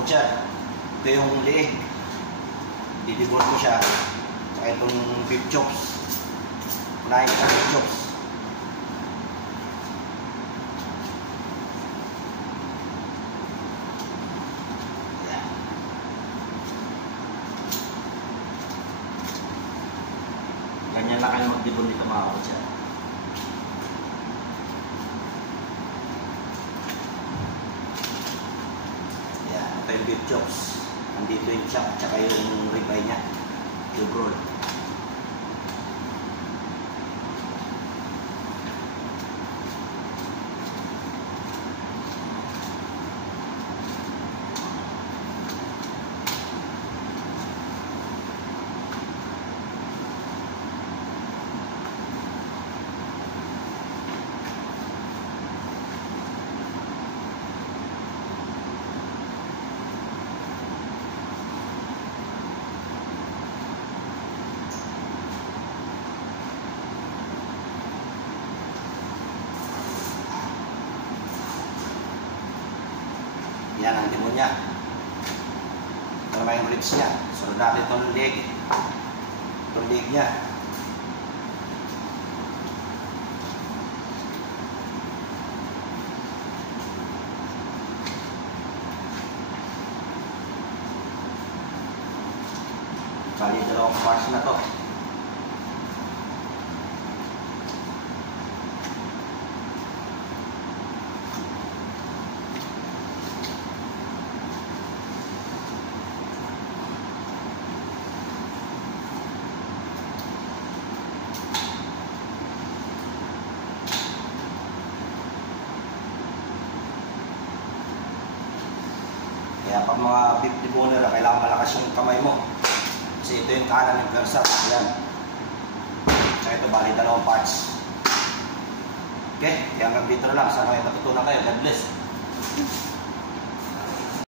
butcher. Ito yung liig. Didibot ko siya. Saka itong beef chops. Unahin ko ng beef chops. Ayan. Ganyan lang kayo magdibon dito mga butcher. Ito yung beef chops. Nandito yung chop, tsaka yung ribeye niya. Yung roll. Yan ang timon niya. Ito naman yung ribs niya. Sunod natin itong leg. Itong leg niya. Bali, dalawang parts na to. Kaya pag mga beef deboner, kailangan malakas yung kamay mo. Kasi ito yung kanan ng garsat. Ayan. Tsaka ito, bali dalawang parts. Okay? Kaya hanggang dito na lang. Sana kayo natutunan kayo. God bless.